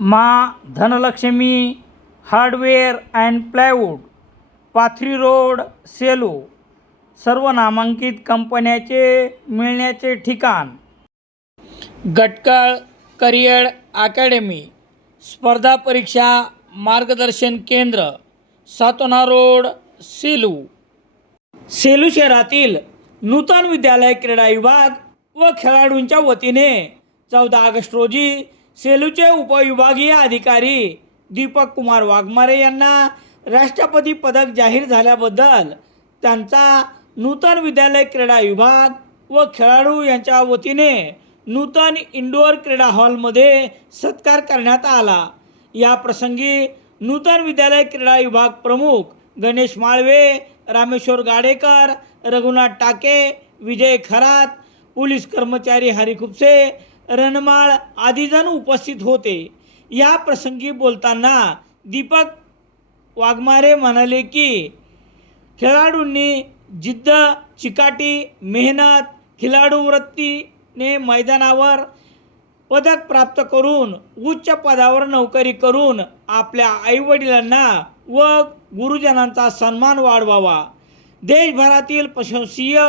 मा Dhanlaxmi hardware and plywood Pathri road Selu सर्व नामांकित कंपन्याचे मिळण्याचे ठिकाण. गटकळ करिअर अकॅडमी स्पर्धा परीक्षा मार्गदर्शन केंद्र सातोना रोड सेलू. सेलू शहरातील नूतन विद्यालय क्रीडा विभाग व खेळाडूंच्या वतीने चौदा ऑगस्ट रोजी सेलूचे उपविभागीय अधिकारी दीपक कुमार वाघमारे यांना राष्ट्रपती पदक जाहीर झाल्याबद्दल त्यांचा नूतन विद्यालय क्रीडा विभाग व खेळाडू यांच्या वतीने नूतन इंडोअर क्रीडा हॉलमध्ये सत्कार करण्यात आला. या प्रसंगी नूतन विद्यालय क्रीडा विभाग प्रमुख गणेश माळवे रामेश्वर गाडेकर रघुनाथ टाके विजय खरात पोलीस कर्मचारी हरिखुपसे रणमाळ आदीजण उपस्थित होते. या प्रसंगी बोलताना दीपक वाघमारे म्हणाले की खेळाडूंनी जिद्द चिकाटी मेहनत खिलाडू वृत्तीने मैदानावर पदक प्राप्त करून उच्च पदावर नोकरी करून आपल्या आईवडिलांना व गुरुजनांचा सन्मान वाढवावा. देशभरातील प्रशंसीय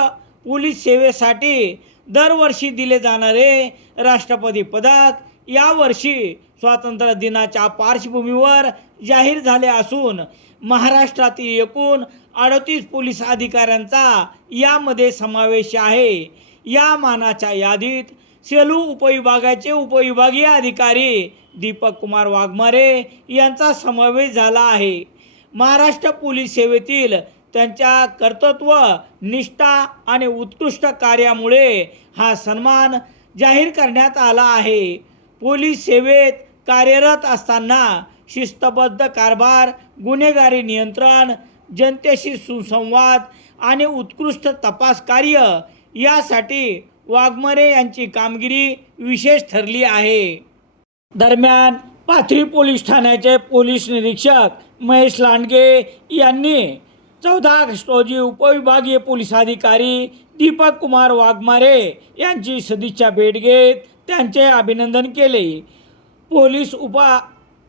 पोलीस सेवेसाठी दरवर्षी दिले जाणारे राष्ट्रपती पदक यावर्षी स्वातंत्र्य दिनाच्या पार्श्वभूमीवर जाहीर झाले असून महाराष्ट्रातील एकूण अडतीस पोलीस अधिकाऱ्यांचा यामध्ये समावेश आहे. या मानाच्या यादीत सेलू उपविभागाचे उपविभागीय अधिकारी दीपक कुमार वाघमारे यांचा समावेश झाला आहे. महाराष्ट्र पोलीस सेवेतील त्यांच्या कर्तृत्व निष्ठा आणि उत्कृष्ट कार्यामुळे हा सन्मान जाहीर करण्यात आला आहे. पोलीस सेवेत कार्यरत असताना शिस्तबद्ध कारभार गुन्हेगारी नियंत्रण जनतेशी सुसंवाद आणि उत्कृष्ट तपास कार्य यासाठी वाघमरे यांची कामगिरी विशेष ठरली आहे. दरम्यान पाथरी पोलीस ठाण्याचे पोलीस निरीक्षक महेश लांडगे यांनी चौदा ऑगस्ट रोजी उपविभागीय पोलीस अधिकारी दीपक कुमार वाघमारे यांची सदिच्छा भेट घेत त्यांचे अभिनंदन केले. पोलीस उपा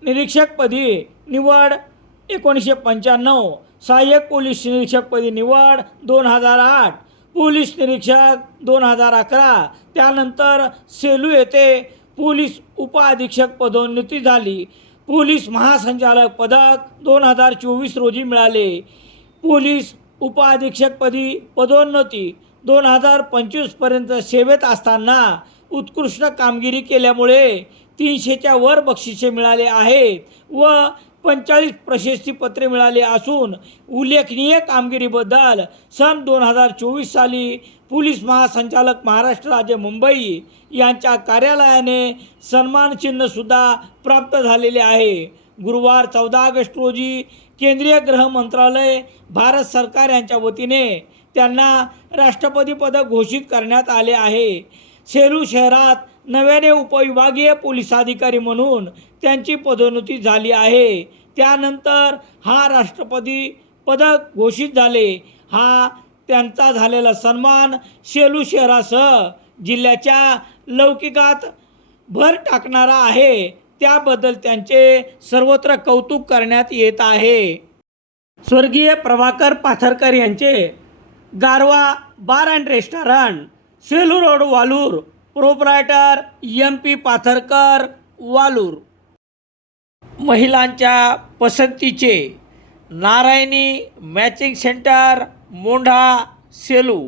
निरीक्षकपदी निवड एकोणीसशे पंच्याण्णव सहाय्यक पोलीस निरीक्षकपदी निवड दोन हजार आठ पोलीस निरीक्षक दोन हजार अकरा त्यानंतर सेलू येथे पोलीस उपअधीक्षक पदोन्नती झाली. पोलीस महासंचालक पदक दोन हजार चोवीस रोजी मिळाले. पोलीस उपअधीक्षकपदी पदोन्नती दोन हजार पंचवीसपर्यंत सेवेत असताना उत्कृष्ट कामगिरी केल्यामुळे तीनशेच्या वर बक्षिसे मिळाले आहेत व पंचाळीस प्रशस्तीपत्रे मिळाली असून उल्लेखनीय कामगिरीबद्दल सन दोन हजार चोवीस साली पोलीस महासंचालक महाराष्ट्र राज्य मुंबई यांच्या कार्यालयाने सन्मानचिन्हसुद्धा प्राप्त झालेले आहे. गुरुवार चौदा ऑगस्ट रोजी केंद्रीय गृह मंत्रालय भारत सरकार यांच्या वतीने त्यांना राष्ट्रपती पदक घोषित करण्यात आले आहे. सेलू शहरात नव्याने उपविभागीय पोलीस अधिकारी म्हणून त्यांची पदोन्नती झाली आहे. त्यानंतर हा राष्ट्रपती पदक घोषित झाले. हा त्यांचा झालेला सन्मान सेलू शहरासह जिल्ह्याच्या लौकिकात भर टाकणारा आहे. त्याबद्दल त्यांचे सर्वत्र कौतुक करण्यात येत आहे. स्वर्गीय प्रभाकर पाथरकर यांचे Garwa bar and restaurant Selu road Walur proprietor M P Patharkar Walur. महिलांच्या पसंतीचे नारायणी मॅचिंग सेंटर मोंढा सेलू.